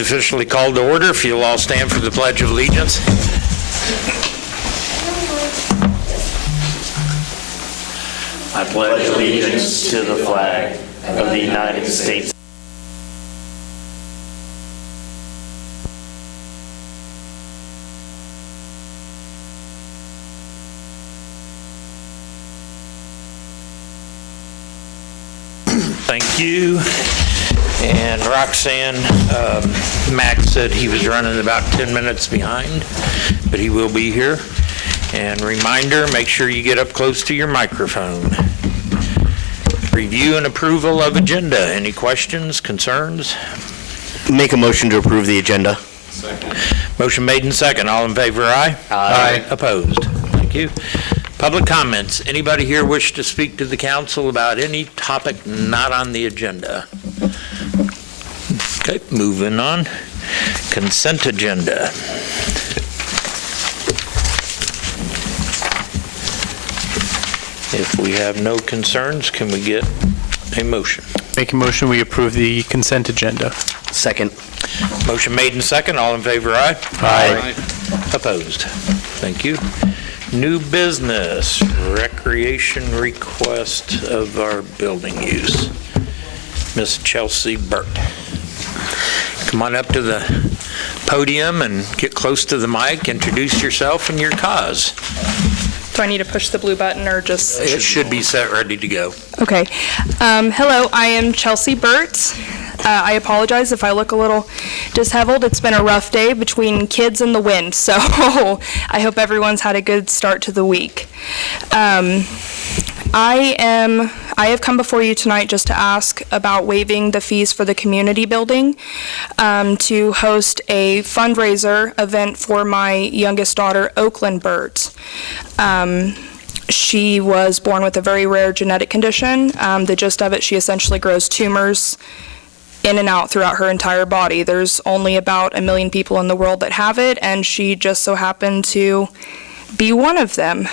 is officially called to order. If you'll all stand for the Pledge of Allegiance. I pledge allegiance to the flag of the United States. Thank you. And Roxanne, Max said he was running about 10 minutes behind, but he will be here. And reminder, make sure you get up close to your microphone. Review and approval of agenda. Any questions, concerns? Make a motion to approve the agenda. Second. Motion made and second. All in favor, aye? Aye. Opposed? Thank you. Public comments. Anybody here wish to speak to the council about any topic not on the agenda? Okay, moving on. Consent agenda. If we have no concerns, can we get a motion? Make a motion, we approve the consent agenda. Second. Motion made and second. All in favor, aye? Aye. Opposed? Thank you. New business, recreation request of our building use. Miss Chelsea Burt. Come on up to the podium and get close to the mic. Introduce yourself and your cause. Do I need to push the blue button or just? It should be set ready to go. Okay. Hello, I am Chelsea Burt. I apologize if I look a little disheveled. It's been a rough day between kids and the wind, so I hope everyone's had a good start to the week. I have come before you tonight just to ask about waiving the fees for the community building to host a fundraiser event for my youngest daughter, Oakland Burt. She was born with a very rare genetic condition. The gist of it, she essentially grows tumors in and out throughout her entire body. There's only about 1 million people in the world that have it, and she just so happened to be one of them.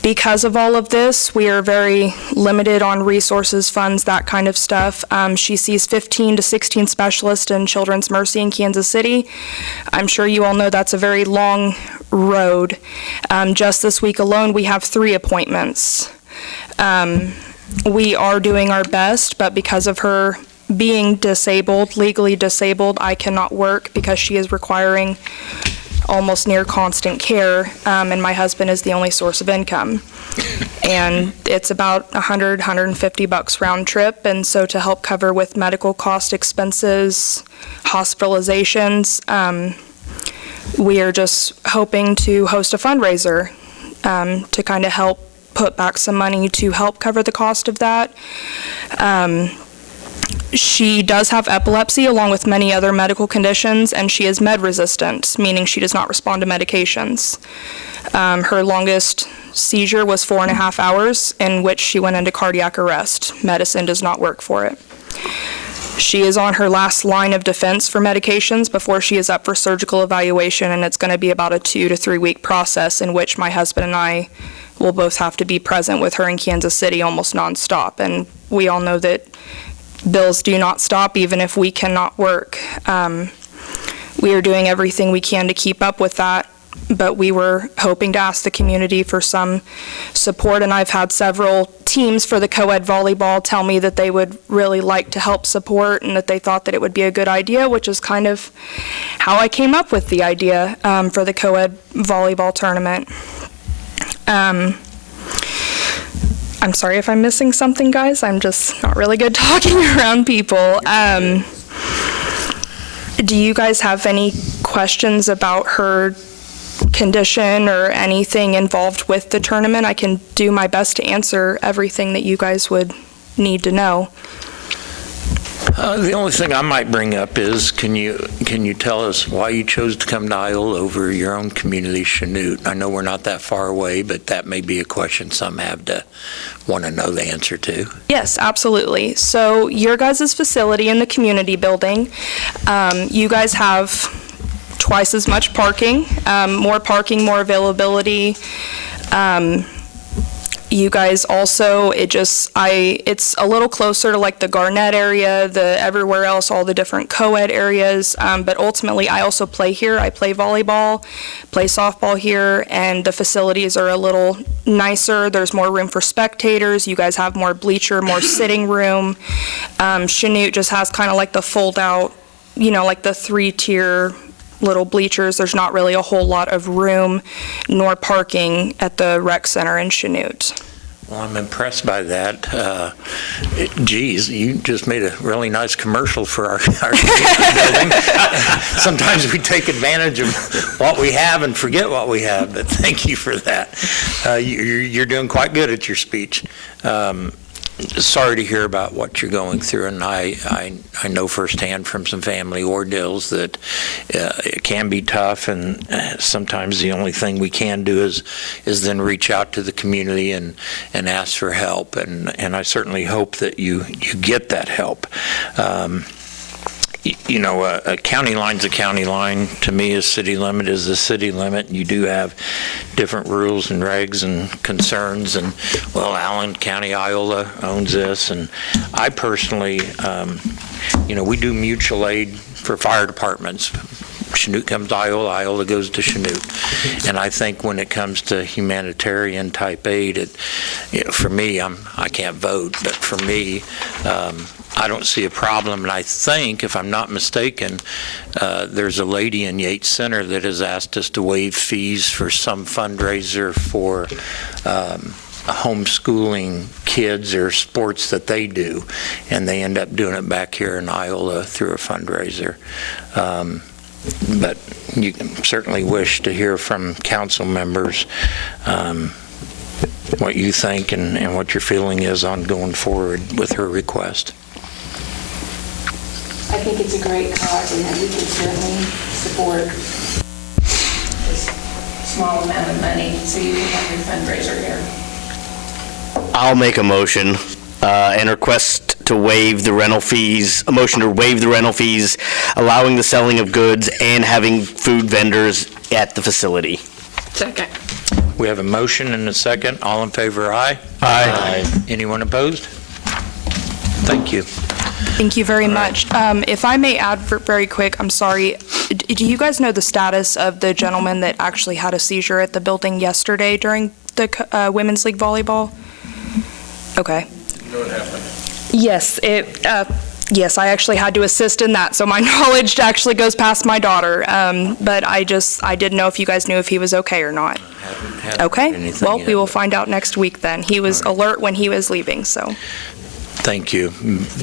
Because of all of this, we are very limited on resources, funds, that kind of stuff. She sees 15 to 16 specialists in Children's Mercy in Kansas City. I'm sure you all know that's a very long road. Just this week alone, we have 3 appointments. We are doing our best, but because of her being disabled, legally disabled, I cannot work because she is requiring almost near constant care, and my husband is the only source of income. And it's about $100, $150 round trip, and so to help cover with medical cost expenses, hospitalizations, we are just hoping to host a fundraiser to kind of help put back some money to help cover the cost of that. She does have epilepsy along with many other medical conditions, and she is med resistant, meaning she does not respond to medications. Her longest seizure was 4.5 hours, in which she went into cardiac arrest. Medicine does not work for it. She is on her last line of defense for medications before she is up for surgical evaluation, and it's going to be about a 2 to 3 week process in which my husband and I will both have to be present with her in Kansas City almost nonstop. And we all know that bills do not stop even if we cannot work. We are doing everything we can to keep up with that, but we were hoping to ask the community for some support, and I've had several teams for the co-ed volleyball tell me that they would really like to help support and that they thought that it would be a good idea, which is kind of how I came up with the idea for the co-ed volleyball tournament. I'm sorry if I'm missing something, guys. I'm just not really good talking around people. Do you guys have any questions about her condition or anything involved with the tournament? I can do my best to answer everything that you guys would need to know. The only thing I might bring up is, can you tell us why you chose to come to Iola over your own community, Chanute? I know we're not that far away, but that may be a question some have to want to know the answer to. Yes, absolutely. So your guys' facility in the community building, you guys have twice as much parking, more availability. You guys also, it's a little closer to like the Garnett area, the everywhere else, all the different co-ed areas. But ultimately, I also play here. I play volleyball, play softball here, and the facilities are a little nicer. There's more room for spectators. You guys have more bleacher, more sitting room. Chanute just has kind of like the fold out, like the 3-tier little bleachers. There's not really a whole lot of room nor parking at the rec center in Chanute. Well, I'm impressed by that. Geez, you just made a really nice commercial for our building. Sometimes we take advantage of what we have and forget what we have, but thank you for that. You're doing quite good at your speech. Sorry to hear about what you're going through, and I know firsthand from some family ordeals that it can be tough, and sometimes the only thing we can do is then reach out to the community and ask for help, and I certainly hope that you get that help. A county line's a county line. To me, a city limit is a city limit. You do have different rules and regs and concerns. And, well, Allen County, Iola owns this. And I personally, we do mutual aid for fire departments. Chanute comes to Iola, Iola goes to Chanute. And I think when it comes to humanitarian type aid, for me, I can't vote, but for me, I don't see a problem. And I think, if I'm not mistaken, there's a lady in Yates Center that has asked us to waive fees for some fundraiser for homeschooling kids or sports that they do, and they end up doing it back here in Iola through a fundraiser. But you can certainly wish to hear from council members what you think and what your feeling is on going forward with her request. I think it's a great cause, and that we can certainly support this small amount of money so you can have your fundraiser here. I'll make a motion and request to waive the rental fees, a motion to waive the rental fees, allowing the selling of goods and having food vendors at the facility. Second. We have a motion and a second. All in favor, aye? Aye. Anyone opposed? Thank you. Thank you very much. If I may add very quick, I'm sorry, do you guys know the status of the gentleman that actually had a seizure at the building yesterday during the Women's League volleyball? Okay. You know what happened? Yes, yes, I actually had to assist in that, so my knowledge actually goes past my daughter. But I didn't know if you guys knew if he was okay or not. Haven't Okay, anything well, yet. we will find out next week then. He was alert when he was leaving, so. Thank you.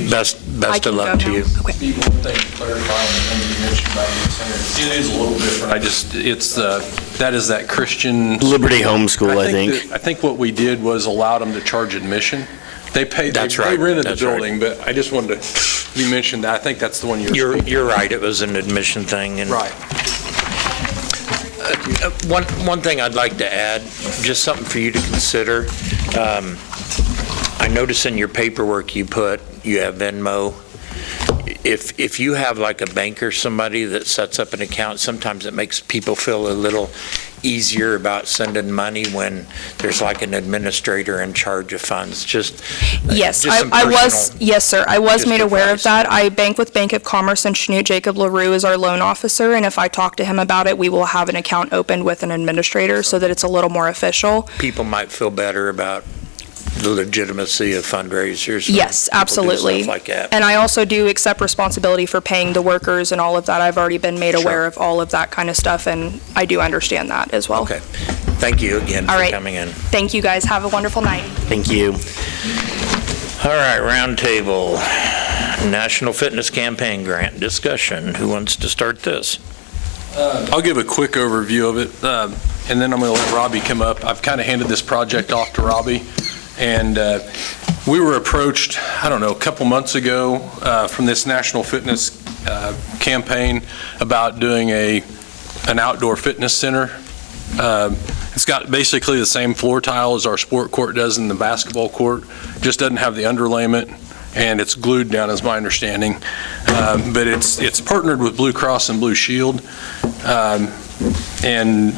Best I of can luck go to now. you. Okay. Steve, one thing to clarify on the number you mentioned about the center. It is a little different. That is that Christian. Liberty Homeschool, I think. I think what we did was allow them to charge admission. They paid, That's they right. rented That's the right. building, but I just wanted to, you mentioned that. I think that's the one you're speaking. You're right. It was an admission thing. And Right. One thing I'd like to add, just something for you to consider. I notice in your paperwork you have Venmo. If you have like a bank or somebody that sets up an account, sometimes it makes people feel a little easier about sending money when there's like an administrator in charge of funds. Yes, some I was, personal- yes, sir. I was just made aware of advice. that. I bank with Bank of Commerce in Chanute. Jacob LaRue is our loan officer, and if I talk to him about it, we will have an account opened with an administrator so that it's a little more official. People might feel better about the legitimacy of fundraisers. when Yes, people do absolutely. Stuff like that. And I also do accept responsibility for paying the workers and all of that. I've already been made Sure. aware of all of that kind of stuff, and I do understand that as well. Okay. Thank you again All for right. coming in. Thank you, guys. Have a wonderful night. Thank you. All right, roundtable. National Fitness Campaign Grant discussion. Who wants to start this? I'll give a quick overview of it, and then I'm going to let Robbie come up. I've kind of handed this project off to Robbie, and we were approached, I don't know, a couple months ago from this National Fitness campaign about doing an outdoor fitness center. It's got basically the same floor tile as our sport court does in the basketball court, just doesn't have the underlayment, and it's glued down, is my understanding. But it's partnered with Blue Cross and Blue Shield, and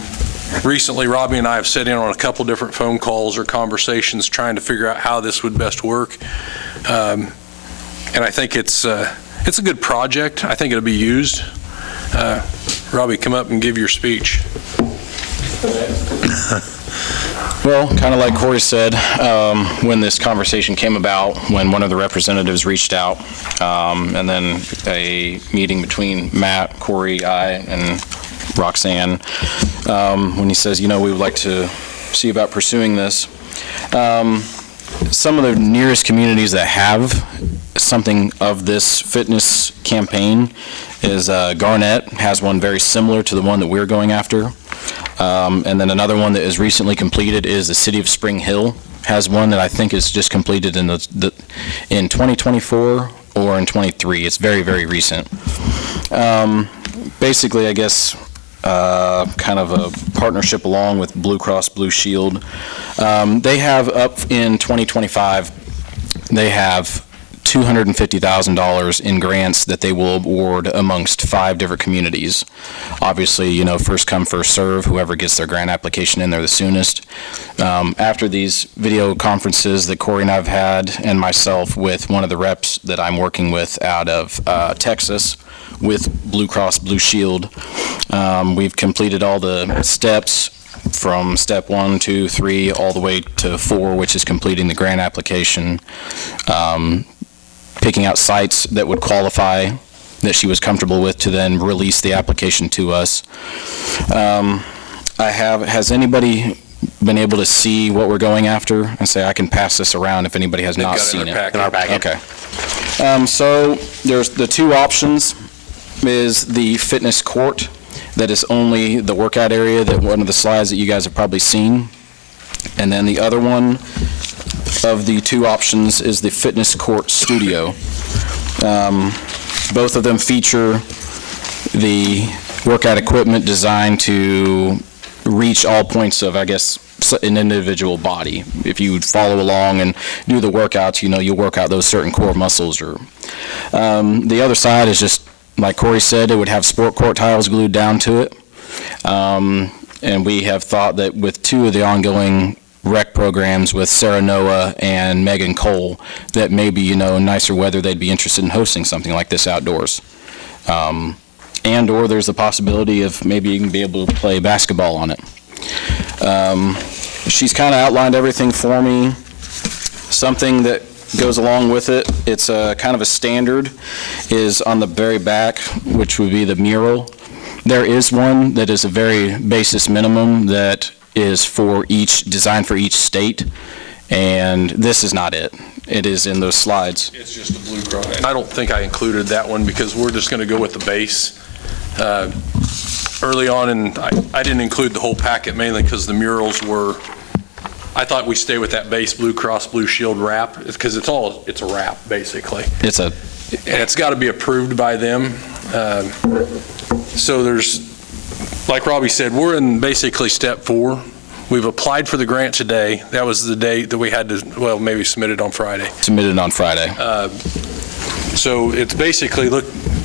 recently, Robbie and I have sat in on a couple different phone calls or conversations trying to figure out how this would best work. And I think it's a good project. I think it'll be used. Robbie, come up and give your speech. Well, kind of like Corey said, when this conversation came about, when one of the representatives reached out, and then a meeting between Matt, Corey, I, and Roxanne, when he says, we would like to see about pursuing this. Some of the nearest communities that have something of this fitness campaign is Garnett has one very similar to the one that we're going after. And then another one that is recently completed is the City of Spring Hill has one that I think is just completed in in 2024 or in 23. It's very, very recent. Basically, I guess, kind of a partnership along with Blue Cross Blue Shield. They have up in 2025, they have $250,000 in grants that they will award amongst 5 different communities. Obviously, first come, first serve, whoever gets their grant application in there the soonest. After these video conferences that Corey and I have had, and myself with one of the reps that I'm working with out of Texas with Blue Cross Blue Shield, we've completed all the steps from step 1, 2, 3, all the way to 4, which is completing the grant application. Picking out sites that would qualify, that she was comfortable with, to then release the application to us. Has anybody been able to see what we're going after? And say, I can pass this around if anybody has not seen it. In our packet. Okay. So there's the 2 options is the fitness court, that is only the workout area, that one of the slides that you guys have probably seen. And then the other one of the 2 options is the fitness court studio. Both of them feature the workout equipment designed to reach all points of, I guess, an individual body. If you follow along and do the workouts, you'll work out those certain core muscles. Or the other side is just, like Corey said, it would have sport court tiles glued down to it. And we have thought that with 2 of the ongoing rec programs with Sarah Noah and Megan Cole, that maybe, nicer weather, they'd be interested in hosting something like this outdoors. And or there's the possibility of maybe you can be able to play basketball on it. She's kind of outlined everything for me. Something that goes along with it, it's a kind of a standard, is on the very back, which would be the mural. There is one that is a very basis minimum that is designed for each state, and this is not it. It is in those slides. It's just a Blue Cross. I don't think I included that one because we're just going to go with the base. Early on, and I didn't include the whole packet mainly because the murals were, I thought we stay with that base Blue Cross Blue Shield wrap because it's a wrap basically. And it's got to be approved by them. So there's, like Robbie said, we're in basically step 4. We've applied for the grant today. That was the date that we had to, maybe submit it on Friday. Submitted on Friday. So it's basically,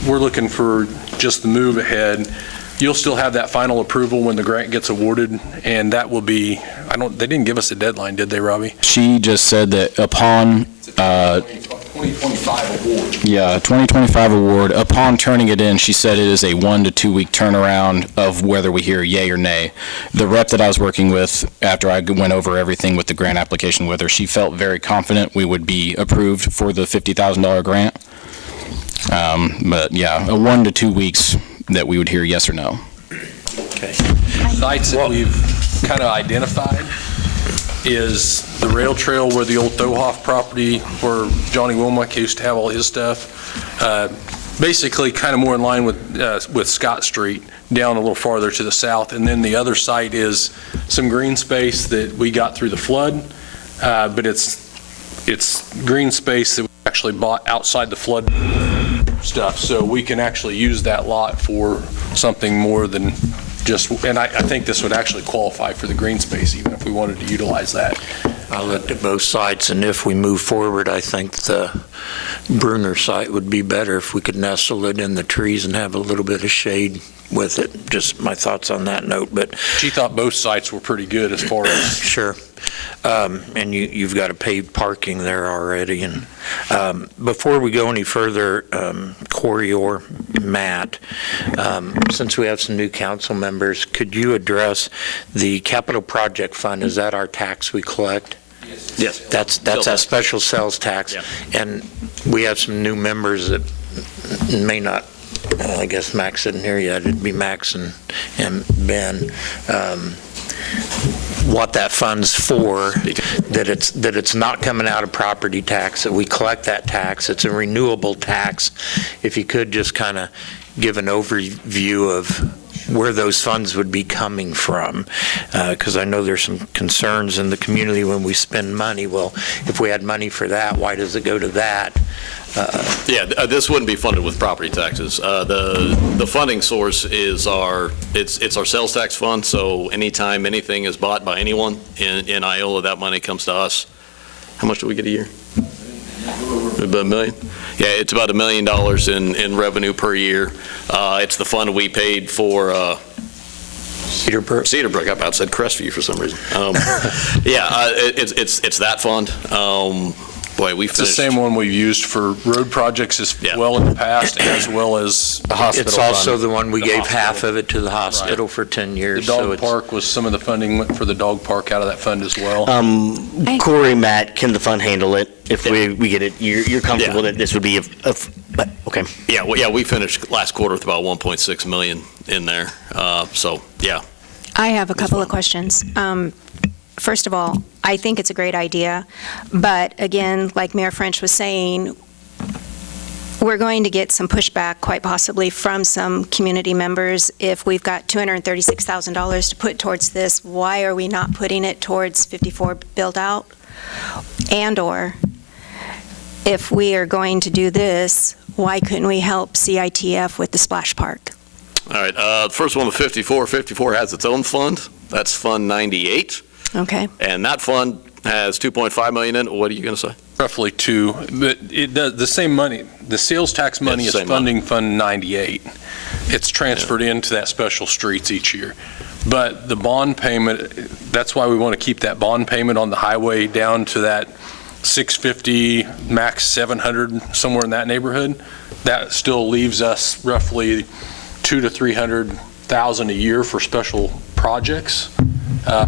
we're looking for just the move ahead. You'll still have that final approval when the grant gets awarded, and that will be, they didn't give us a deadline, did they, Robbie? She just said that upon 2025 award. Yeah, 2025 award. Upon turning it in, she said it is a 1 to 2 week turnaround of whether we hear yay or nay. The rep that I was working with, after I went over everything with the grant application with her, she felt very confident we would be approved for the $50,000 grant. But yeah, a 1 to 2 weeks that we would hear yes or no. Okay. Sites that we've kind of identified is the rail trail where the old Thohoff property, where Johnny Womack used to have all his stuff. Basically kind of more in line with Scott Street, down a little farther to the south. And then the other site is some green space that we got through the flood, but it's green space that we actually bought outside the flood stuff, so we can actually use that lot for something more than just, and I think this would actually qualify for the green space even if we wanted to utilize that. I looked at both sites, and if we move forward, I think the Bruner site would be better if we could nestle it in the trees and have a little bit of shade with it. Just my thoughts on that note, but She thought both sites were pretty good as far as, sure. And you've got a paved parking there already. And before we go any further, Corey or Matt, since we have some new council members, could you address the capital project fund? Is that our tax we collect? Yes. That's a special sales tax. Yeah. And we have some new members that may not, I guess Max isn't here yet. It'd be Max and Ben. What that fund's for, that it's not coming out of property tax, that we collect that tax. It's a renewable tax. If you could just kind of give an overview of where those funds would be coming from, because I know there's some concerns in the community when we spend money. Well, if we had money for that, why does it go to that? This wouldn't be funded with property taxes. The funding source is it's our sales tax fund, so anytime anything is bought by anyone in Iola, that money comes to us. How much do we get a year? About $1 million? Yeah, it's about $1 million in revenue per year. It's the fund we paid for Cedarbrook? Cedarbrook. I about said Crestview for some reason. It's that fund. Boy, we it's the finished. same one we've used for road projects as Yeah. well in the past, as well as The hospital It's also fund. the one we The gave hospital. half of it to the hospital for 10 the years. so dog it's- park was, some of the funding went for the dog park out of that fund as well. Corey, Matt, can the fund handle it if we get it? You're comfortable Yeah. that this would be okay. Yeah, we finished last quarter with about 1.6 million in there. So, yeah. I have a couple of questions. First of all, I think it's a great idea, but again, like Mayor French was saying, we're going to get some pushback, quite possibly, from some community members. If we've got $236,000 to put towards this, why are we not putting it towards 54 build-out? And/or, if we are going to do this, why couldn't we help CITF with the splash park? All right, the first one, the 54. 54 has its own fund. That's Fund 98. Okay. And that fund has 2.5 million in it. What are you going to say? Roughly two, but it does, the same money, the sales tax money It's is the same funding Fund 98. It's transferred into that special streets each year. But the bond payment, that's why we want to keep that bond payment on the highway down to that 650, max 700, somewhere in that neighborhood. That still leaves us roughly 200,000 to 300,000 a year for special projects.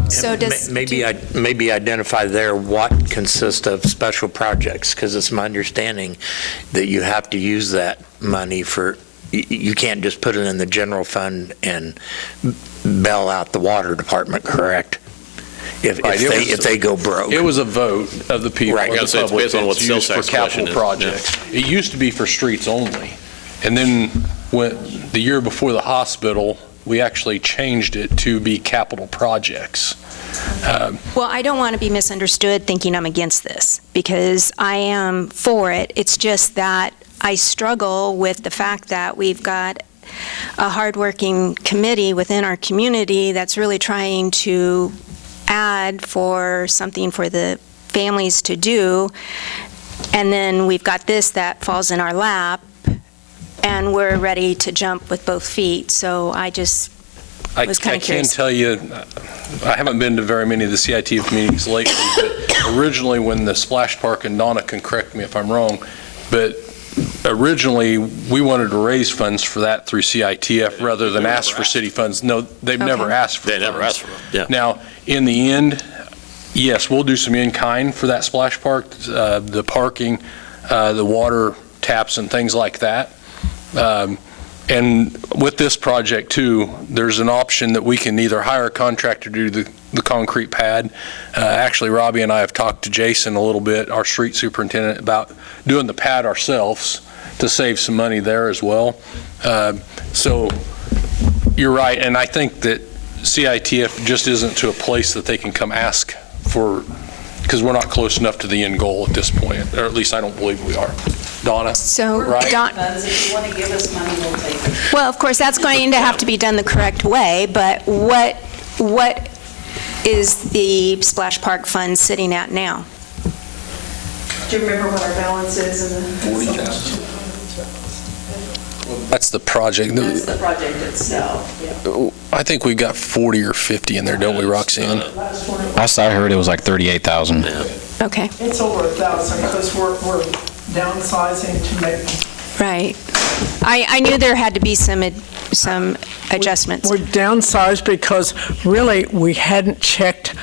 So does... Maybe identify there what consists of special projects, because it's my understanding that you have to use that money for, you can't just put it in the general fund and bail out the water department, correct? If they go broke. It was a vote of the people, Right. of Yeah, the so it's public, based on what that's the used sales for tax capital collection is, projects. It used to be for streets only. And then the year before the hospital, we actually changed it to be capital projects. Well, I don't want to be misunderstood thinking I'm against this, because I am for it. It's just that I struggle with the fact that we've got a hardworking committee within our community that's really trying to add for something for the families to do, and then we've got this that falls in our lap, and we're ready to jump with both feet. So I just was kind of curious. I can tell you, I haven't been to very many of the CITF meetings lately, but originally when the splash park, and Donna can correct me if I'm wrong, but originally we wanted to raise funds for that through CITF rather than ask for city funds. No, they've never Okay. asked for They never funds. asked for them, yeah. Now, in the end, yes, we'll do some in-kind for that splash park, the parking, the water taps and things like that. And with this project too, there's an option that we can either hire a contractor to do the concrete pad. Actually, Robbie and I have talked to Jason a little bit, our street superintendent, about doing the pad ourselves to save some money there as well. So you're right, and I think that CITF just isn't to a place that they can come ask for, because we're not close enough to the end goal at this point, or at least I don't believe we are. Donna? So, Right. If you want to give us money, we'll take it. well, of course, that's going to have to be done the correct way, but what is the splash park fund sitting at now? Do you remember what our balance is in the? 40,000. That's the project. That's the project itself, yeah. I think we've got 40 or 50 in there, don't we, Roxanne? Last I heard, it was like 38,000. Okay, It's over 1,000 because we're downsizing to make. right. I knew there had to be some adjustments. We're downsized because really we hadn't checked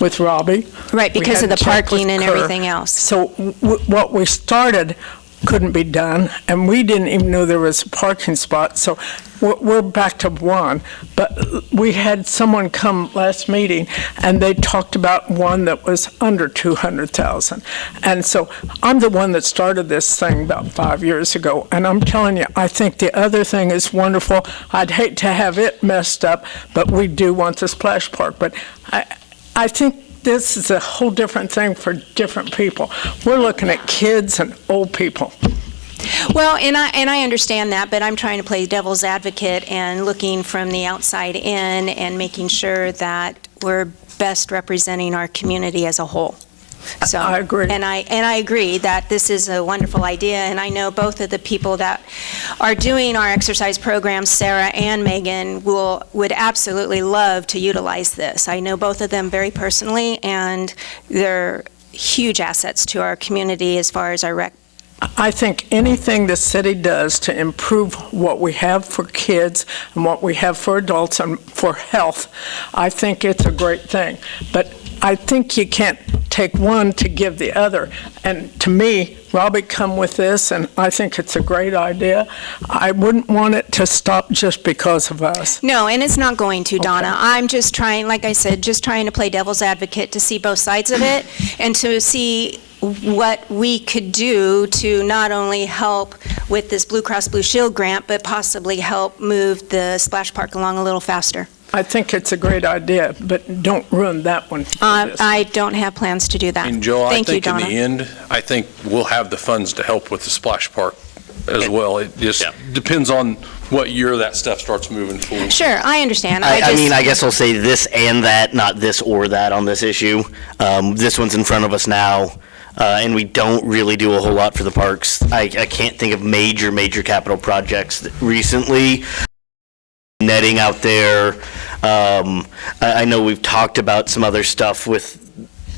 with Robbie. Right, We because of the hadn't checked with parking and Kerr. everything else. So what we started couldn't be done, and we didn't even know there was a parking spot, so we're back to one. But we had someone come last meeting, and they talked about one that was under 200,000. And so I'm the one that started this thing about 5 years ago, and I'm telling you, I think the other thing is wonderful. I'd hate to have it messed up, but we do want the splash park. But I think this is a whole different thing for different people. We're looking at kids and old people. Well, and I understand that, but I'm trying to play devil's advocate and looking from the outside in and making sure that we're best representing our community as a whole. So, I agree. And I agree that this is a wonderful idea, and I know both of the people that are doing our exercise programs, Sarah and Megan, would absolutely love to utilize this. I know both of them very personally, and they're huge assets to our community as far as our rec. I think anything the city does to improve what we have for kids and what we have for adults and for health, I think it's a great thing. But I think you can't take one to give the other. And to me, Robbie come with this, and I think it's a great idea. I wouldn't want it to stop just because of us. No, and it's not going to, Donna. I'm just trying, like I said, just trying to play devil's advocate to see both sides of it and to see what we could do to not only help with this Blue Cross Blue Shield grant, but possibly help move the splash park along a little faster. I think it's a great idea, but don't ruin that one. I don't have plans to do that. And Joel, I Thank you, think in Donna. the end, I think we'll have the funds to help with the splash park as well. It just depends on what year that stuff starts moving forward. Sure, I understand. I mean, I guess I'll say this and that, not this or that on this issue. This one's in front of us now, and we don't really do a whole lot for the parks. I can't think of major capital projects recently. Netting out there. I know we've talked about some other stuff with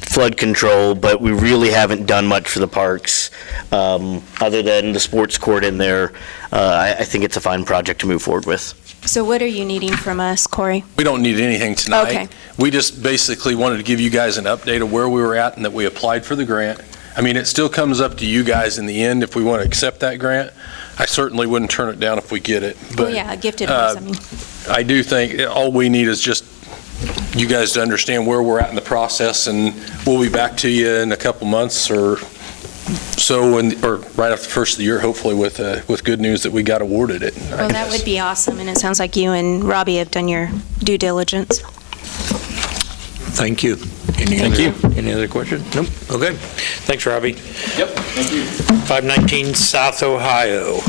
flood control, but we really haven't done much for the parks other than the sports court in there. I think it's a fine project to move forward with. So what are you needing from us, Corey? We don't need anything tonight. Okay. We just basically wanted to give you guys an update of where we were at and that we applied for the grant. I mean, it still comes up to you guys in the end if we want to accept that grant. I certainly wouldn't turn it down if we get it. But, yeah, gifted was, I mean. I do think all we need is just you guys to understand where we're at in the process, and we'll be back to you in a couple months or so, or right after the first of the year, hopefully with good news that we got awarded it. Well, that would be awesome, and it sounds like you and Robbie have done your due diligence. Thank you. Any other questions? Nope. Okay. Thanks, Robbie. Yep, thank you. 519 South Ohio.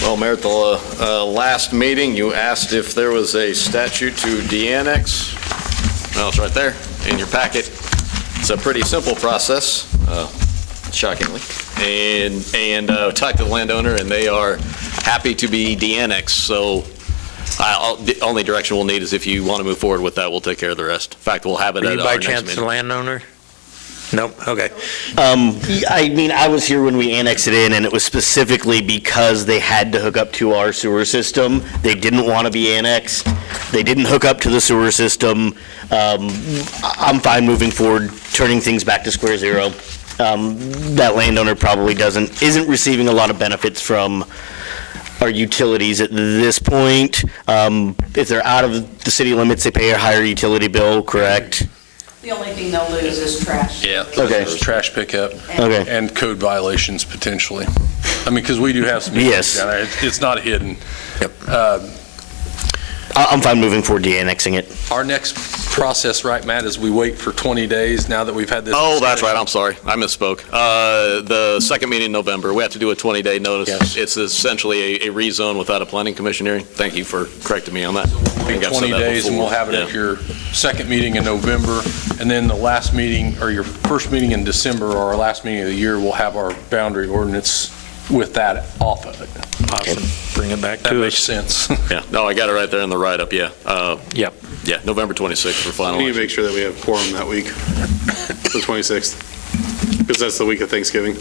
Well, Mayor, at the last meeting, you asked if there was a statute to de-annex. Well, it's right there in your packet. It's a pretty simple process, shockingly. And talked to the landowner, and they are happy to be de-annexed. So the only direction we'll need is if you want to move forward with that, we'll take care of the rest. In fact, we'll have it Are at you our by next chance the meeting. landowner? Nope. Okay. I mean, I was here when we annexed it in, and it was specifically because they had to hook up to our sewer system. They didn't want to be annexed. They didn't hook up to the sewer system. I'm fine moving forward, turning things back to square zero. That landowner probably isn't receiving a lot of benefits from our utilities at this point. If they're out of the city limits, they pay a higher utility bill, correct? The only thing they'll lose is trash. Yeah. Okay. Trash pickup. Okay. And code violations potentially. I mean, because we do have some Yes. issues down there. It's not hidden. Yep. I'm fine moving forward de-annexing it. Our next process, right, Matt, is we wait for 20 days now that we've had this. Oh, that's right, I'm sorry, I misspoke. The second meeting in November, we have to do a 20-day notice. Yes. It's essentially a rezone without a planning commission hearing. Thank you for correcting me on that. I think I've said 20 that days, and before. we'll have it at Yeah. your second meeting in November, and then the last meeting, or your first meeting in December, or our last meeting of the year, we'll have our boundary ordinance with that off of it. Awesome. Bring it back That to makes us. sense. Yeah, no, I got it right there in the write-up, yeah. Yep. Yeah, November 26th for final We need to action. make sure that we have quorum that week, the 26th, because that's the week of Thanksgiving.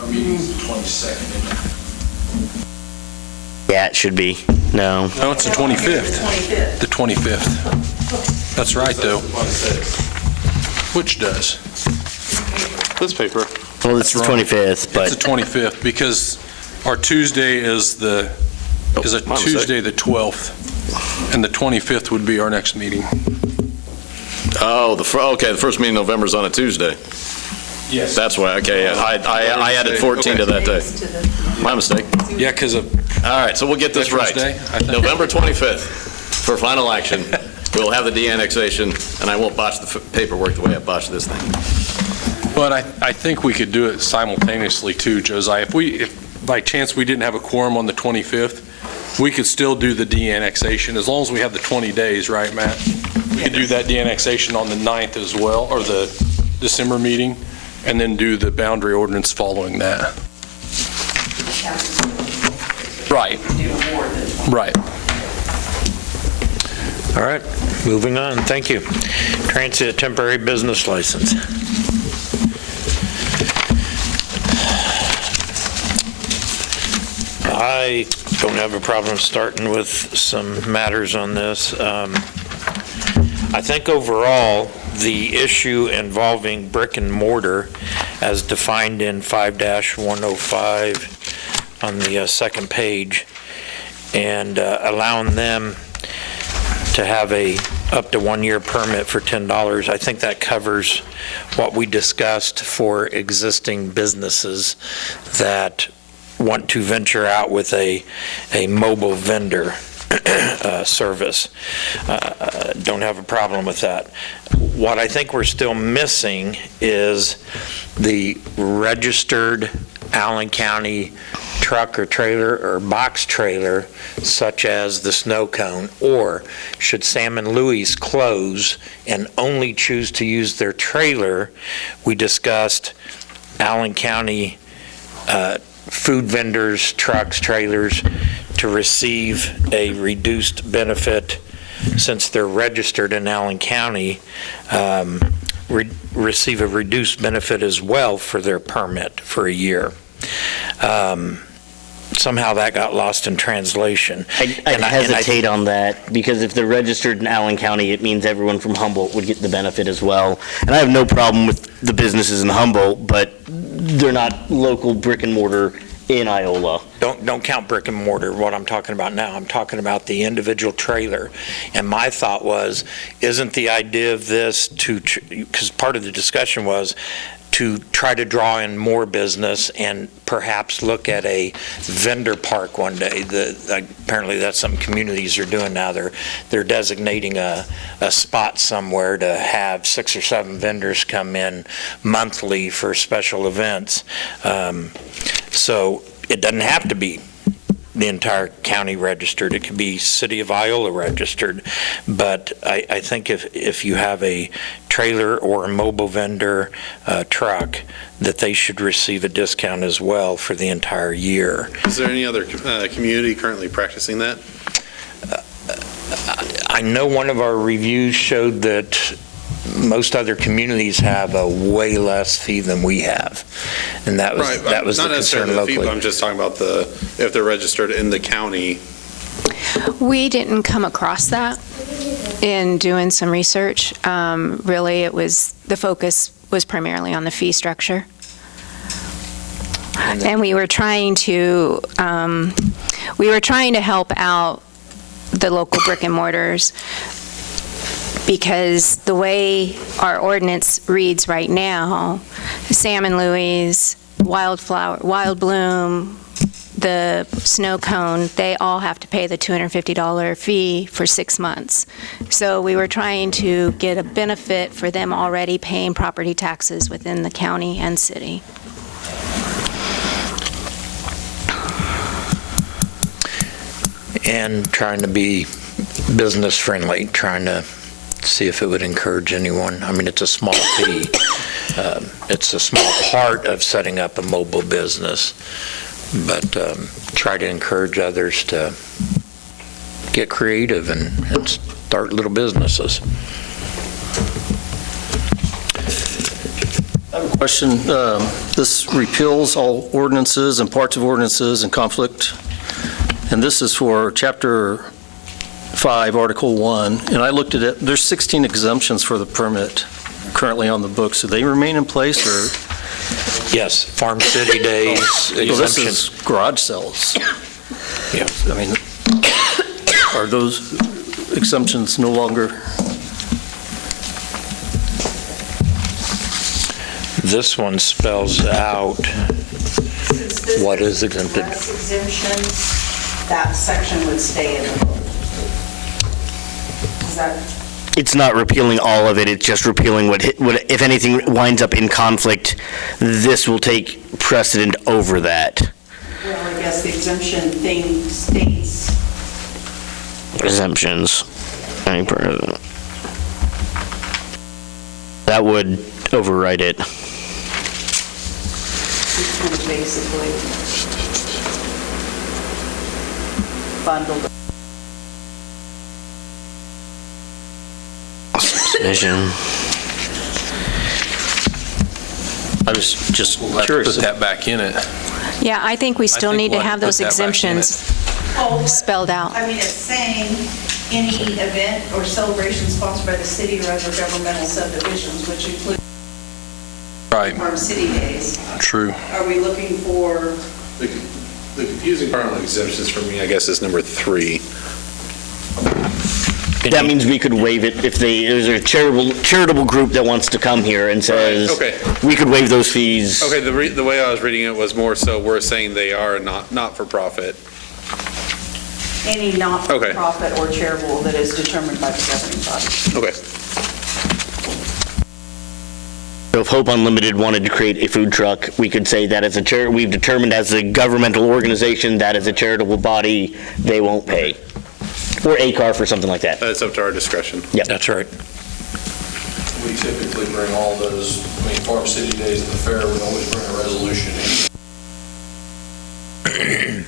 Our meeting's the 22nd. Yeah, it should be. No. No, it's the 25th. The 25th. That's right, though. Which does? This paper. Well, it's the That's wrong. 25th, but. It's the 25th, because our Tuesday is a my mistake. Tuesday, the 12th, and the 25th would be our next meeting. Oh, the first meeting in November is on a Tuesday. Yes. That's why, okay, yeah, I added 14 to that day. My mistake. Yeah, because of All right, so we'll get this Veterans right. Day, I think. November 25th for final action. We'll have the de-annexation, and I won't botch the paperwork the way I botched this thing. But I think we could do it simultaneously too, Josiah. If by chance we didn't have a quorum on the 25th, we could still do the de-annexation, as long as we have the 20 days, right, Matt? We could do that de-annexation on the 9th as well, or the December meeting, and then do the boundary ordinance following that. Right. Right. All right, moving on. Thank you. Transit temporary business license. I don't have a problem starting with some matters on this. I think overall, the issue involving brick and mortar, as defined in 5-105 on the second page, and allowing them to have a up to 1 year permit for $10, I think that covers what we discussed for existing businesses that want to venture out with a mobile vendor service. Don't have a problem with that. What I think we're still missing is the registered Allen County truck or trailer or box trailer, such as the snow cone, or should Sam and Louie's close and only choose to use their trailer, we discussed Allen County food vendors, trucks, trailers, to receive a reduced benefit since they're registered in Allen County, receive a reduced benefit as well for their permit for a year. Somehow that got lost in translation. I hesitate on that, because if they're registered in Allen County, it means everyone from Humboldt would get the benefit as well. And I have no problem with the businesses in Humboldt, but they're not local brick and mortar in Iola. Don't count brick and mortar, what I'm talking about now. I'm talking about the individual trailer. And my thought was, isn't the idea of this because part of the discussion was to try to draw in more business and perhaps look at a vendor park one day. Apparently that's something communities are doing now. They're designating a spot somewhere to have 6 or 7 vendors come in monthly for special events. So it doesn't have to be the entire county registered. It could be City of Iola registered. But I think if you have a trailer or a mobile vendor truck, that they should receive a discount as well for the entire year. Is there any other community currently practicing that? I know one of our reviews showed that most other communities have a way less fee than we have. And that was the concern Not necessarily the fee, but locally. I'm just talking about if they're registered in the county. We didn't come across that in doing some research. Really, the focus was primarily on the fee structure. And we were trying to help out the local brick and mortars, because the way our ordinance reads right now, Sam and Louie's, Wild Bloom, the snow cone, they all have to pay the $250 fee for 6 months. So we were trying to get a benefit for them already paying property taxes within the county and city. And trying to be business friendly, trying to see if it would encourage anyone. I mean, it's a small fee. It's a small part of setting up a mobile business, but try to encourage others to get creative and start little businesses. I have a question. This repeals all ordinances and parts of ordinances in conflict, and this is for Chapter 5, Article 1, and I looked at it. There's 16 exemptions for the permit currently on the books. Do they remain in place, or? Yes, Farm City Days So this exemption. is garage sales. Yeah. I mean, are those exemptions no longer? This one spells out what is exempted. Exemptions, that section would stay in the book. Is that? It's not repealing all of it, it's just repealing what, if anything winds up in conflict, this will take precedent over that. Well, I guess the exemption thing states. Exemptions. Any president. That would override it. It's kind of basically bundled. Vision. I was just We'll have to curious. put that back in it. Yeah, I think we still think need to we'll have have those to put that back in it. exemptions spelled out. I mean, it's saying any event or celebration sponsored by the city or other governmental subdivisions, which include Right, Farm City Days. true. Are we looking for? The confusing part on exemptions for me, I guess, is number 3. That means we could waive it if there's a charitable group that wants to come here and says, Right, okay. we could waive those fees. Okay, the way I was reading it was more so we're saying they are not-for-profit. Any not-for-profit or charitable that is determined by the governing body. Okay. So if Hope Unlimited wanted to create a food truck, we could say that as a we've determined as a governmental organization, that as a charitable body, they won't pay. Or ACAR for something like that. That's up to our discretion. Yep. That's right. We typically bring all those, Farm City Days at the fair, we always bring a resolution in. Shouldn't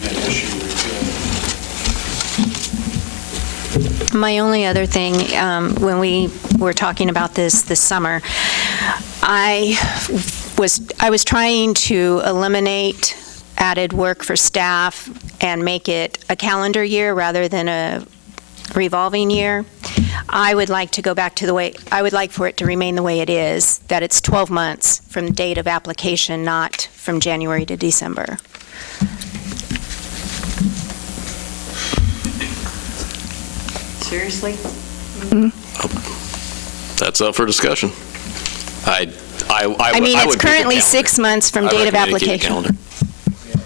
be an issue repealing. My only other thing, when we were talking about this summer, I was trying to eliminate added work for staff and make it a calendar year rather than a revolving year. I would like to go back to I would like for it to remain the way it is, that it's 12 months from the date of application, not from January to December. Seriously? That's up for discussion. I mean, would it's keep it currently calendar. 6 months from I date of recommend you keep it application. calendar.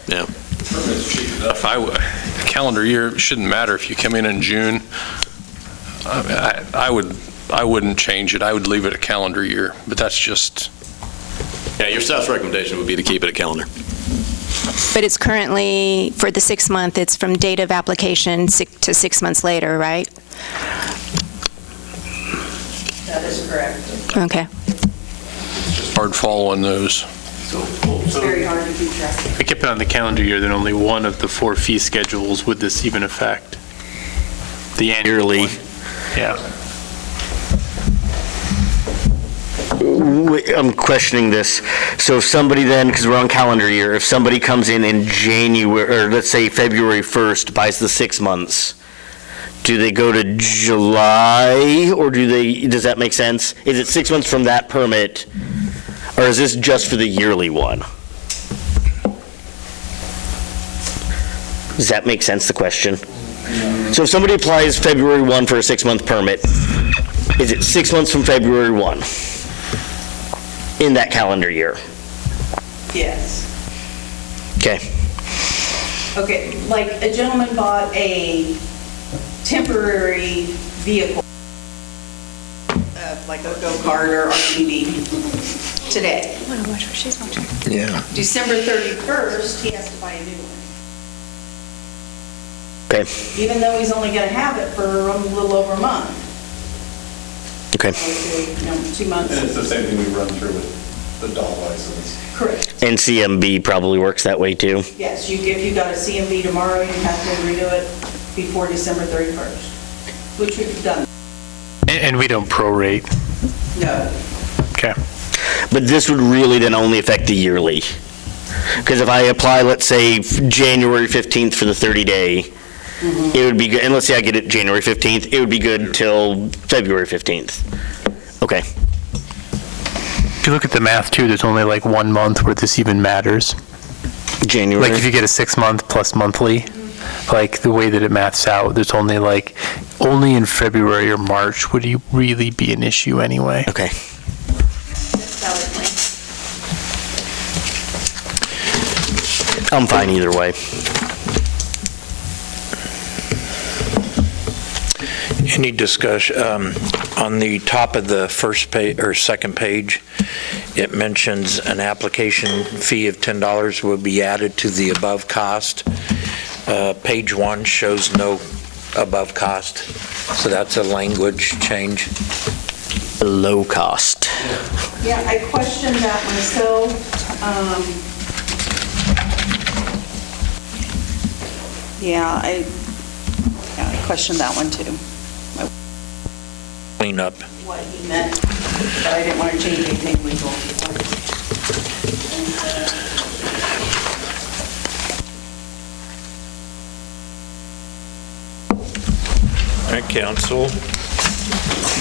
Yeah. If calendar year, it shouldn't matter if you come in June. I wouldn't change it. I would leave it a calendar year, but that's just. Yeah, your staff's recommendation would be to keep it a calendar. But it's currently, for the 6 month, it's from date of application to 6 months later, right? That is correct. Okay. Hard following those. It's very hard to keep track. If we kept it on the calendar year, then only one of the 4 fee schedules would this even affect. The annual Yearly. one. Yeah. I'm questioning this. So if somebody then, because we're on calendar year, if somebody comes in January, or let's say February 1st, buys the 6 months, do they go to July, or does that make sense? Is it 6 months from that permit, or is this just for the yearly one? Does that make sense, the question? So if somebody applies February 1 for a 6-month permit, is it 6 months from February 1 in that calendar year? Yes. Okay. Okay, like a gentleman bought a temporary vehicle, like a go-kart or RTV today. I want to watch what she's watching. Yeah. December 31st, he has to buy a new one. Okay, Even though he's only going to have it for a little over a month. okay. You know, 2 months. And it's the same thing we run through with the dog license. Correct. And CMB probably works that way too. Yes, if you got a CMV tomorrow, you have to renew it before December 31st, which we've done. And we don't prorate. No. Okay. But this would really then only affect the yearly. Because if I apply, let's say, January 15th for the 30-day, it would be good, and let's say I get it January 15th, it would be good till February 15th. Okay. If you look at the math too, there's only like 1 month where this even matters. January. Like if you get a 6 month plus monthly, like the way that it maths out, there's only like, only in February or March would you really be an issue anyway. Okay. Valid point. I'm fine either way. Any discussion, on the top of the first page, or second page, it mentions an application fee of $10 will be added to the above cost. Page 1 shows no above cost, so that's a language change. Low cost. Yeah, I questioned that myself. Yeah, I questioned that one too, Clean up. what he meant, but I didn't want to change anything legal. All right, council,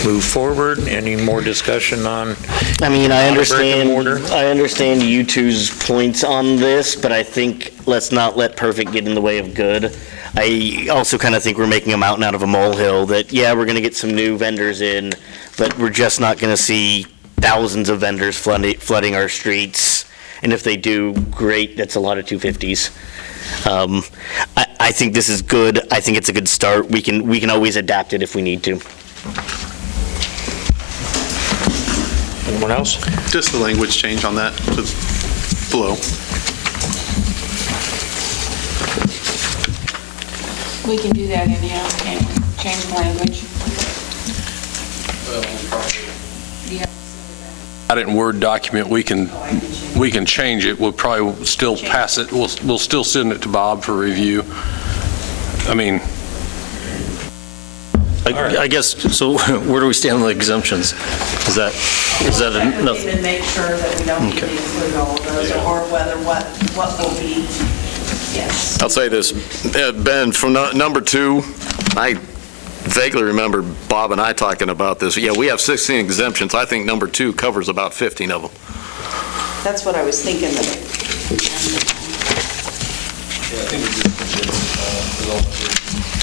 move forward. Any more discussion on? I mean, I Not a brick and mortar? understand you two's points on this, but I think let's not let perfect get in the way of good. I also kind of think we're making a mountain out of a molehill that, yeah, we're going to get some new vendors in, but we're just not going to see thousands of vendors flooding our streets. And if they do, great, that's a lot of 250s. I think this is good. I think it's a good start. We can always adapt it if we need to. Anyone else? Just the language change on that, just below. We can do that anyhow, can't we? Change the language. Add it in Word document, we can change it. We'll probably still pass it. We'll still send it to Bob for review. I mean, I guess, so where do we stand on the exemptions? Is that enough? Check and make sure that we don't need to Okay. include all of those, or whether what will be, yes. I'll say this, Ben, from number 2, I vaguely remember Bob and I talking about this. Yeah, we have 16 exemptions. I think number 2 covers about 15 of them. That's what I was thinking of.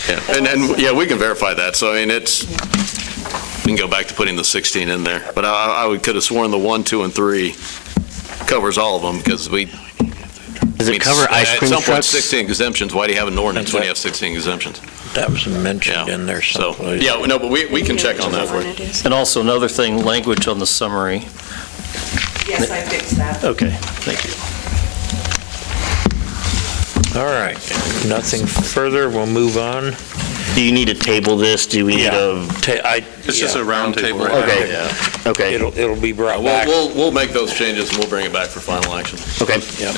Yeah, and yeah, we can verify that. So, I mean, we can go back to putting the 16 in there. But I could have sworn the 1, 2, and 3 covers all of them, because Does it cover ice cream At some point, trucks? 16 exemptions, why do you have an ordinance That's when right. you have 16 exemptions? That was mentioned Yeah. in there So, someplace. yeah, no, but we can check on that for you. And also another thing, language on the summary. Yes, I fixed that. Okay, thank you. All right, nothing further, we'll move on. Do you need to table this? Do we need a? It's just a round table right Okay. Yeah. Okay. It'll be brought back. We'll make those changes and we'll bring it back for final action. Okay. Yep.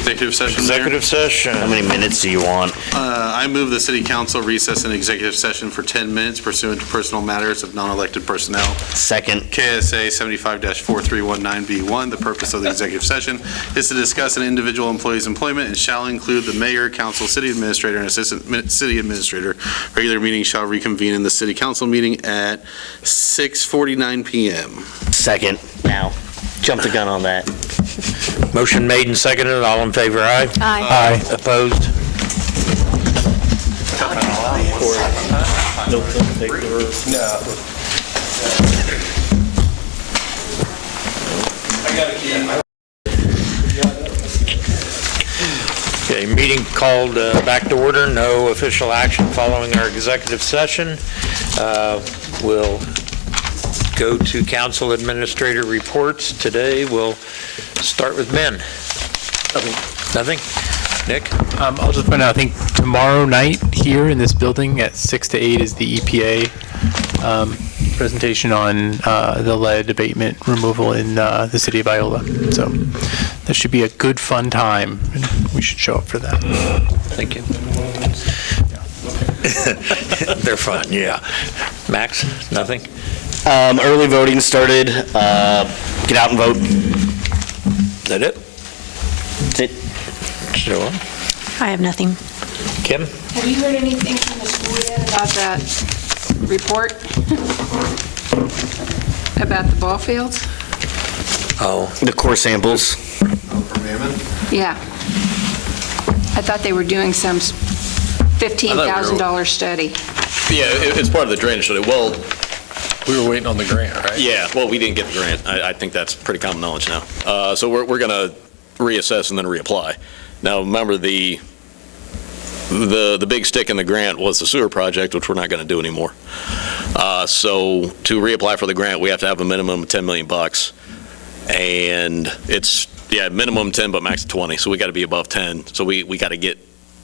Executive session, Mayor. Executive session. How many minutes do you want? I move the city council recess an executive session for 10 minutes pursuant to personal matters of non-elected personnel. Second. KSA 75-4319B1. The purpose of the executive session is to discuss an individual employee's employment and shall include the mayor, council, city administrator, and assistant city administrator. Regular meeting shall reconvene in the city council meeting at 6:49 PM. Second. Now. Jump the gun on that. Motion made and seconded, all in favor, aye? Aye. Opposed? Okay, meeting called back to order. No official action following our executive session. We'll go to council administrator reports. Today, we'll start with Ben. Nothing? Nick? I'll just point out, I think tomorrow night here in this building at 6 to 8 is the EPA presentation on the lead abatement removal in the city of Iola. So that should be a good, fun time, and we should show up for that. Thank you. They're fun, yeah. Max, nothing? Early voting started. Get out and vote. Is that it? That's it. Sure. I have nothing. Kim? Have you heard anything from the school yet about that report? About the ball fields? Oh. The core samples. Yeah. I thought they were doing some $15,000 study. Yeah, it's part of the drainage study. Well, We were waiting on the grant, right? yeah, well, we didn't get the grant. I think that's pretty common knowledge now. So we're going to reassess and then reapply. Now, remember, the big stick in the grant was the sewer project, which we're not going to do anymore. So to reapply for the grant, we have to have a minimum of $10 million. And it's, minimum 10, but max 20. So we got to be above 10. So we got to get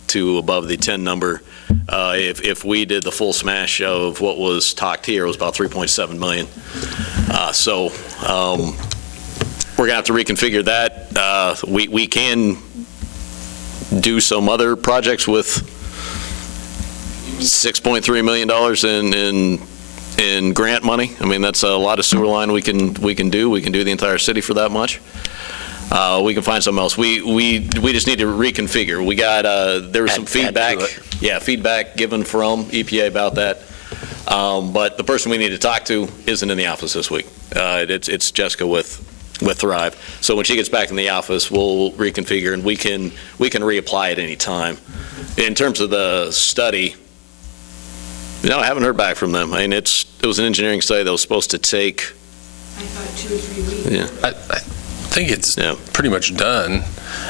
to above the 10 number. If we did the full smash of what was talked here, it was about 3.7 million. So we're going to have to reconfigure that. We can do some other projects with $6.3 million in grant money. I mean, that's a lot of sewer line we can do. We can do the entire city for that much. We can find something else. We just need to reconfigure. We got there was some feedback. Yeah, feedback given from EPA about that. But the person we need to talk to isn't in the office this week. It's Jessica with Thrive. So when she gets back in the office, we'll reconfigure and we can reapply at any time. In terms of the study, I haven't heard back from them. I mean, it was an engineering study that was supposed to take. I thought 2 or 3 weeks. I think it's pretty much done.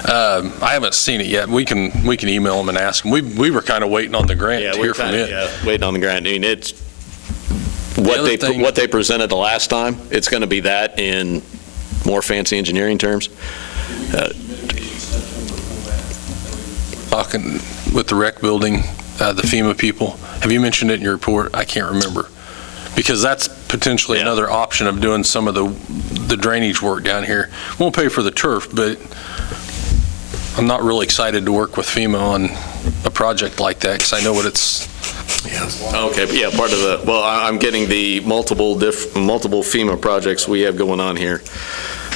I haven't seen it yet. We can email them and ask them. We were kind of waiting on the grant to hear from it. Yeah, waiting on the grant. I mean, it's what they presented the last time. It's going to be that in more fancy engineering terms. Talking with the rec building, the FEMA people. Have you mentioned it in your report? I can't remember. Because that's potentially another option of doing some of the drainage work down here. Won't pay for the turf, but I'm not really excited to work with FEMA on a project like that because I know what it's. Okay, yeah, part of the, I'm getting the multiple FEMA projects we have going on here.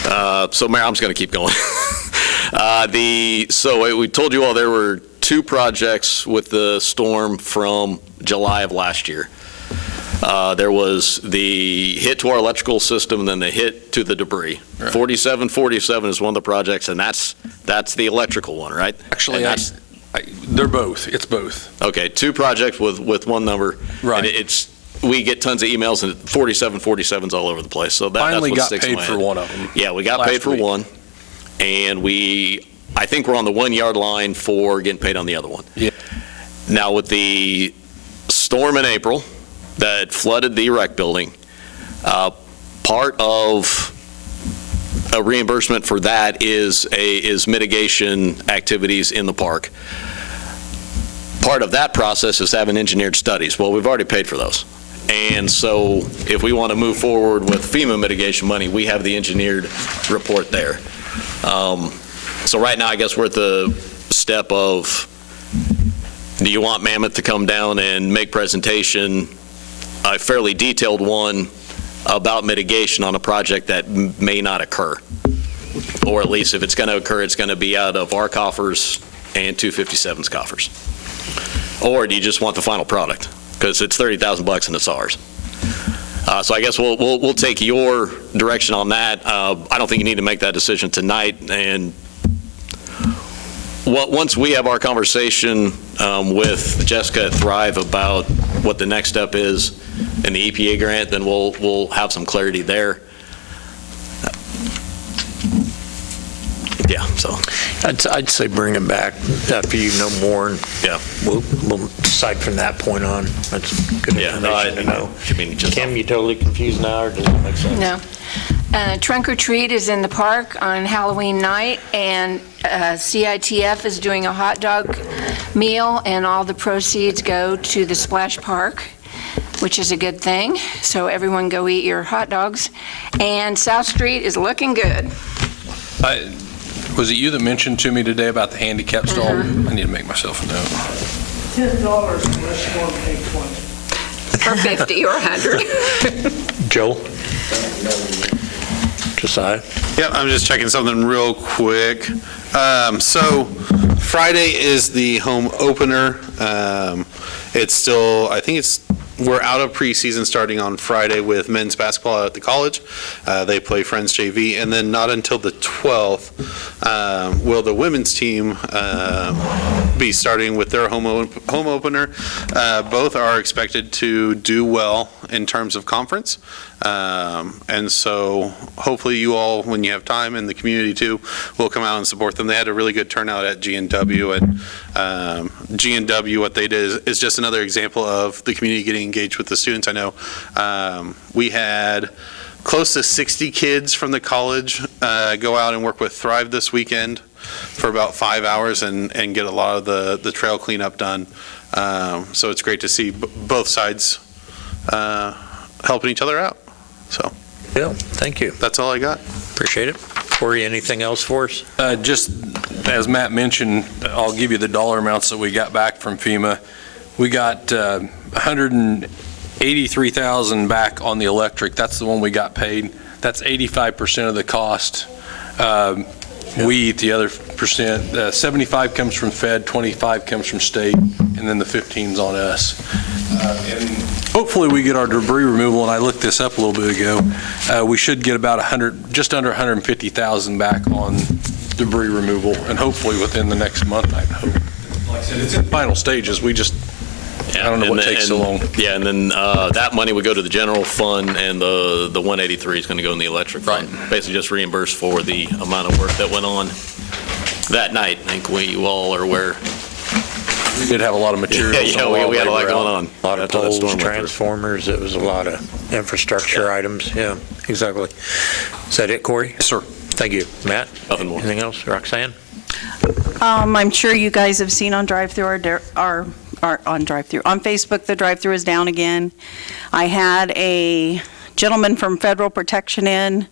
So Mayor, I'm just going to keep going. So we told you all there were 2 projects with the storm from July of last year. There was the hit to our electrical system and then the hit to the debris. Right. 4747 is one of the projects, and that's the electrical one, right? Actually, they're both. It's both. Okay, 2 projects with one number. Right. And we get tons of emails, and 4747's all over the place. So Finally that's what got sticks in paid my for head. one of them. Yeah, we got paid for one, and I think we're on the 1 yard line for getting paid on the other one. Yeah. Now with the storm in April that flooded the rec building, part of a reimbursement for that is mitigation activities in the park. Part of that process is having engineered studies. Well, we've already paid for those. And so if we want to move forward with FEMA mitigation money, we have the engineered report there. So right now, I guess we're at the step of, do you want Mammoth to come down and make presentation, a fairly detailed one about mitigation on a project that may not occur? Or at least if it's going to occur, it's going to be out of our coffers and 257's coffers. Or do you just want the final product? Because it's $30,000 and it's ours. So I guess we'll take your direction on that. I don't think you need to make that decision tonight. And once we have our conversation with Jessica at Thrive about what the next step is in the EPA grant, then we'll have some clarity there. Yeah, so. I'd say bring it back after you know more, and Yeah. we'll decide from that point on. That's good Yeah, no, information to know. I mean, just Kim, you totally confused now, or does it make sense? No. Trunk or Treat is in the park on Halloween night, and CITF is doing a hot dog meal, and all the proceeds go to the Splash Park, which is a good thing. So everyone go eat your hot dogs. And South Street is looking good. Was it you that mentioned to me today about the handicap stall? I need to make myself a note. $10 unless you want to pay 20. Or 50 or 100. Joel? Josiah? Yeah, I'm just checking something real quick. So Friday is the home opener. It's still, I think we're out of preseason starting on Friday with men's basketball at the college. They play Friends JV, and then not until the 12th will the women's team be starting with their home opener. Both are expected to do well in terms of conference. And so hopefully you all, when you have time, and the community too, will come out and support them. They had a really good turnout at G&W, and G&W, what they did is just another example of the community getting engaged with the students. I know we had close to 60 kids from the college go out and work with Thrive this weekend for about 5 hours and get a lot of the trail cleanup done. So it's great to see both sides helping each other out. So, Bill, thank you. That's all I got. Appreciate it. Corey, anything else for us? Just as Matt mentioned, I'll give you the dollar amounts that we got back from FEMA. We got $183,000 back on the electric. That's the one we got paid. That's 85% of the cost. We eat the other percent. 75 comes from Fed, 25 comes from state, and then the 15's on us. And hopefully we get our debris removal, and I looked this up a little bit ago. We should get about just under 150,000 back on debris removal, and hopefully within the next month, I hope. Like I said, it's in final stages. We just, I don't know what takes so long. Yeah, and then that money would go to the general fund, and the 183 is going to go in the electric fund. Basically just reimbursed for the amount of work that went on that night. I think you all are aware. We did have a lot of materials. Yeah, we had a lot going on. A lot of poles, transformers, it was a lot of infrastructure items. Yeah, exactly. Is that it, Corey? Yes, sir. Thank you. Matt? Nothing more. Anything else? Roxanne? I'm sure you guys have seen on drive-through on Facebook, the drive-through is down again. I had a gentleman from Federal Protection in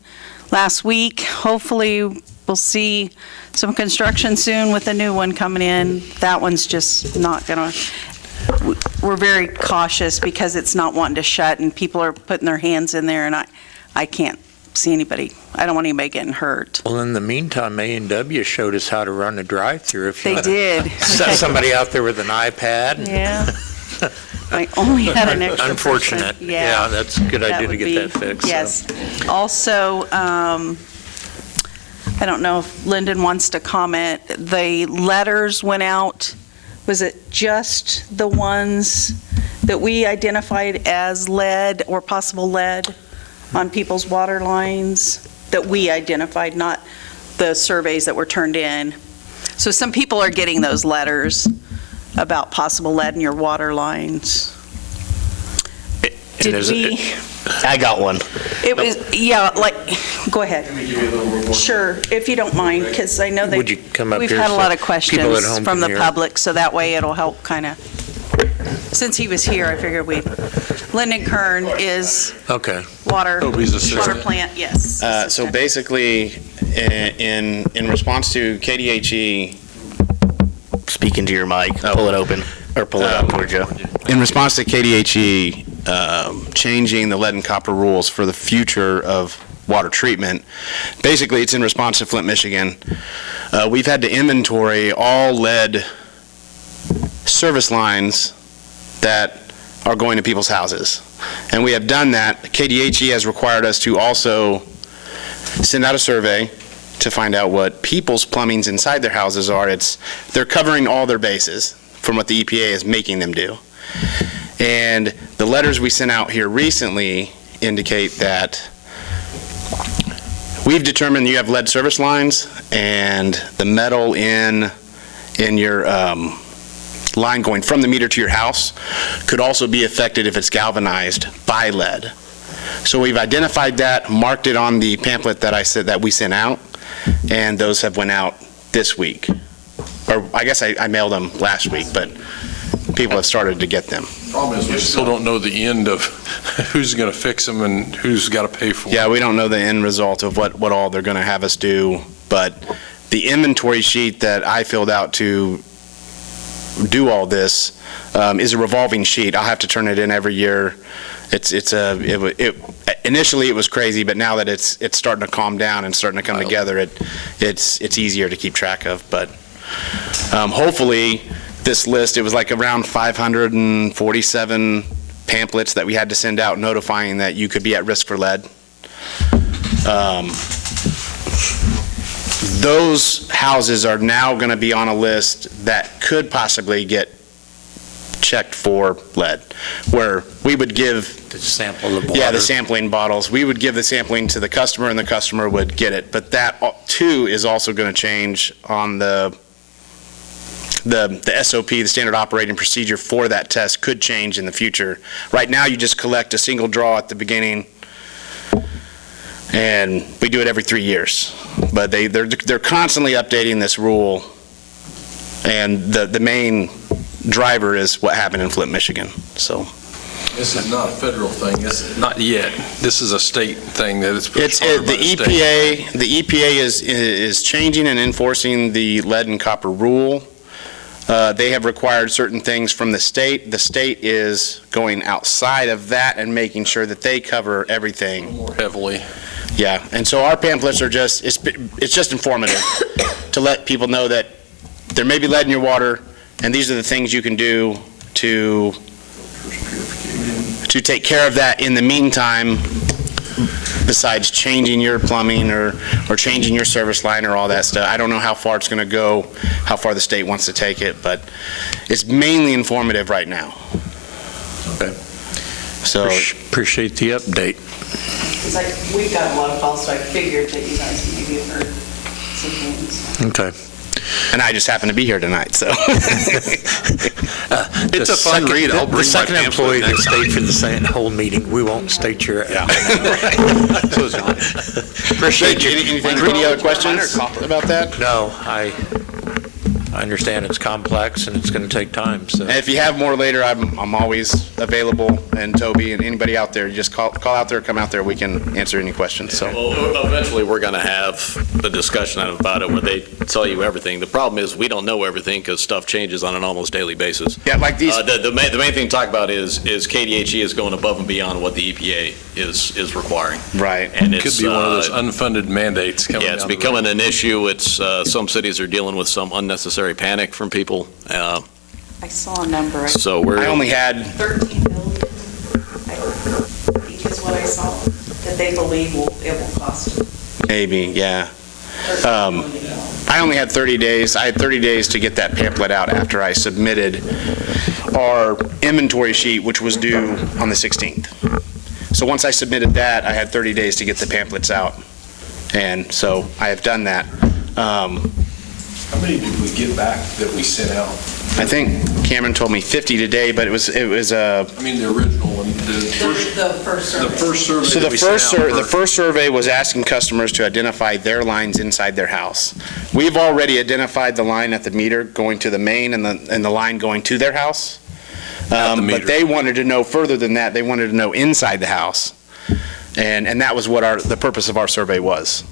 last week. Hopefully, we'll see some construction soon with a new one coming in. That one's just not gonna, we're very cautious because it's not wanting to shut, and people are putting their hands in there, and I can't see anybody. I don't want anybody getting hurt. Well, in the meantime, A&W showed us how to run a drive-through. If you They did. set somebody out there with an iPad. Yeah. I only had an extra Unfortunate. person. Yeah, that's a good idea to would get be- that fixed. so. Yes. Also, I don't know if Lyndon wants to comment. The letters went out, was it just the ones that we identified as lead or possible lead on people's water lines that we identified, not the surveys that were turned in? So some people are getting those letters about possible lead in your water lines. Did we? I got one. It was, yeah, like, go ahead. Sure, if you don't mind, because I know that Would you come up we've here had a so lot of people questions at home from can the hear? public, so that way it'll help kind of, since he was here, I figured Lyndon Kern is Okay. water Toby's assistant. plant, yes. So basically, in response to KDHE, Speak into your mic, pull it open, or pull it up towards you. in response to KDHE changing the lead and copper rules for the future of water treatment, basically it's in response to Flint, Michigan. We've had to inventory all lead service lines that are going to people's houses. And we have done that. KDHE has required us to also send out a survey to find out what people's plumbings inside their houses are. They're covering all their bases from what the EPA is making them do. And the letters we sent out here recently indicate that we've determined you have lead service lines, and the metal in in your line going from the meter to your house could also be affected if it's galvanized by lead. So we've identified that, marked it on the pamphlet that we sent out, and those have went out this week. Or I guess I mailed them last week, but people have started to get them. Problem is, we still don't know the end of who's going to fix them and who's got to pay for it. Yeah, we don't know the end result of what all they're going to have us do, but the inventory sheet that I filled out to do all this is a revolving sheet. I'll have to turn it in every year. Initially it was crazy, but now that it's starting to calm down and starting to come together, it's easier to keep track of. But hopefully this list, it was like around 547 pamphlets that we had to send out notifying that you could be at risk for lead. Those houses are now going to be on a list that could possibly get checked for lead, where we would give To sample the water. Yeah, the sampling bottles. We would give the sampling to the customer, and the customer would get it. But that, too, is also going to change on the SOP, the standard operating procedure for that test could change in the future. Right now, you just collect a single draw at the beginning, and we do it every 3 years. But they're constantly updating this rule, and the main driver is what happened in Flint, Michigan. So. This is not a federal thing, not yet. This is a state thing that it's pushed harder by the state. The EPA is changing and enforcing the lead and copper rule. They have required certain things from the state. The state is going outside of that and making sure that they cover everything. More heavily. Yeah, and so our pamphlets are just, it's just informative to let people know that there may be lead in your water, and these are the things you can do to take care of that in the meantime, besides changing your plumbing or changing your service line or all that stuff. I don't know how far it's going to go, how far the state wants to take it, but it's mainly informative right now. Okay. So appreciate the update. Because we've got a lot of calls, so I figured that you guys maybe have heard some things. Okay. And I just happen to be here tonight, so. It's a fun read. I'll bring my The second pamphlet employee that next time. stayed for the whole meeting, we won't state your. Appreciate you. Any other questions about that? No, I understand it's complex and it's going to take time, so. And if you have more later, I'm always available, and Toby and anybody out there, just call out there, come out there, we can answer any questions, so. Well, eventually, we're going to have a discussion about it where they tell you everything. The problem is, we don't know everything because stuff changes on an almost daily basis. Yeah, like these. The main thing to talk about is KDHE is going above and beyond what the EPA is requiring. Right. And It could be one of those unfunded mandates coming down Yeah, it's the road. becoming an issue. It's, some cities are dealing with some unnecessary panic from people. I saw a number. So we're. I only had 13 million, I think is what I saw, that they believe it will cost. maybe, yeah. $13 million. I only had 30 days. I had 30 days to get that pamphlet out after I submitted our inventory sheet, which was due on the 16th. So once I submitted that, I had 30 days to get the pamphlets out. And so I have done that. How many did we get back that we sent out? I think Cameron told me 50 today, but it was I mean, the original one, The first survey. the first survey So that the we sent out. the first survey was asking customers to identify their lines inside their house. We've already identified the line at the meter going to the main and the line going to their house. At the meter. But they wanted to know further than that. They wanted to know inside the house. And that was what the purpose of our survey was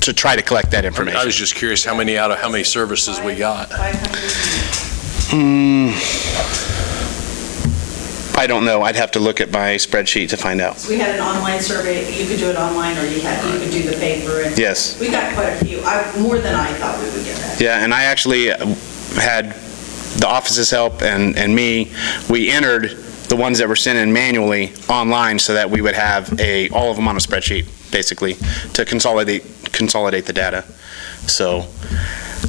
to try to collect that information. I was just curious how many out of how many services we got. 500. I don't know. I'd have to look at my spreadsheet to find out. So we had an online survey, you could do it online, or you could do the paper, and Yes. we got quite a few, more than I thought we would get that. Yeah, and I actually had the office's help and me, we entered the ones that were sent in manually online so that we would have all of them on a spreadsheet, basically, to consolidate the data. So,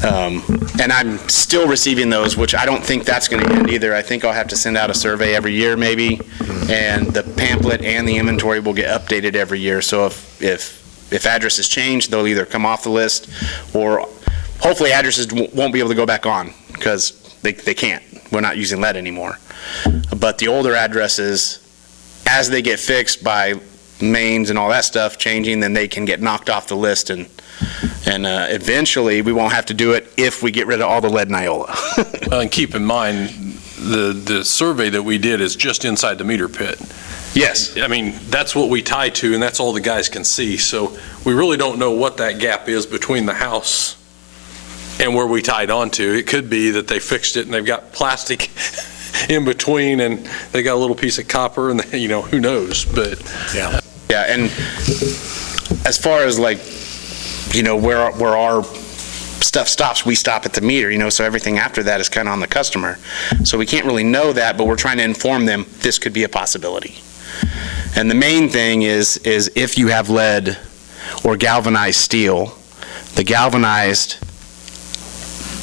and I'm still receiving those, which I don't think that's going to end either. I think I'll have to send out a survey every year, maybe, and the pamphlet and the inventory will get updated every year. So if addresses change, they'll either come off the list, or hopefully addresses won't be able to go back on because they can't. We're not using lead anymore. But the older addresses, as they get fixed by mains and all that stuff changing, then they can get knocked off the list, and eventually we won't have to do it if we get rid of all the lead in Iola. And keep in mind, the survey that we did is just inside the meter pit. Yes. I mean, that's what we tie to, and that's all the guys can see. So we really don't know what that gap is between the house and where we tied onto. It could be that they fixed it and they've got plastic in between, and they got a little piece of copper, and who knows? But yeah, and as far as where our stuff stops, we stop at the meter, so everything after that is kind of on the customer. So we can't really know that, but we're trying to inform them this could be a possibility. And the main thing is if you have lead or galvanized steel, the galvanized,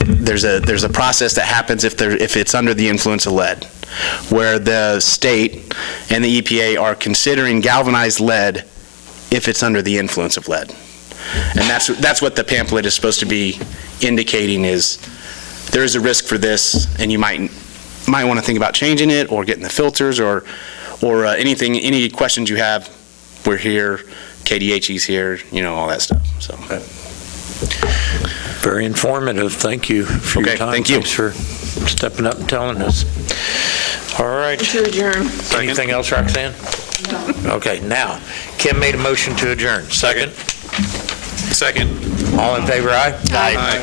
there's a process that happens if it's under the influence of lead, where the state and the EPA are considering galvanized lead if it's under the influence of lead. And that's what the pamphlet is supposed to be indicating, is there is a risk for this, and you might want to think about changing it or getting the filters or anything, any questions you have, we're here, KDHE's here, all that stuff. So. Very informative. Thank you for your time. Thank you. Thanks for stepping up and telling us. All right. To adjourn. Anything else, Roxanne? No. Okay, now, Kim made a motion to adjourn. Second? Second. All in favor, aye? Aye. Aye.